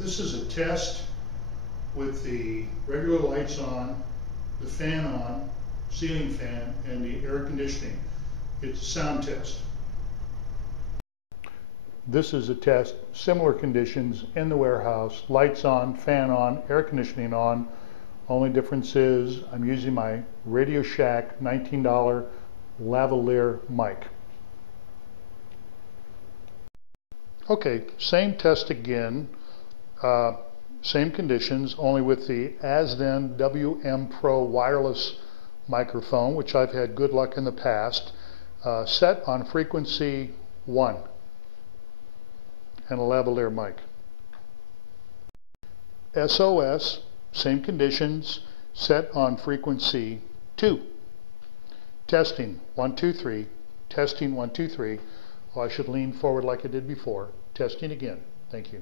This is a test with the regular lights on, the fan on, ceiling fan, and the air conditioning. It's a sound test. This is a test, similar conditions in the warehouse, lights on, fan on, air conditioning on. Only difference is I'm using my Radio Shack $19 lavaliere mic. Okay, same test again, same conditions, only with the Azden WM Pro wireless microphone, which I've had good luck in the past, set on frequency 1 and a lavaliere mic. SOS, same conditions, set on frequency 2. Testing 1 2 3, testing 1 2 3. Oh, I should lean forward like I did before. Testing again. Thank you.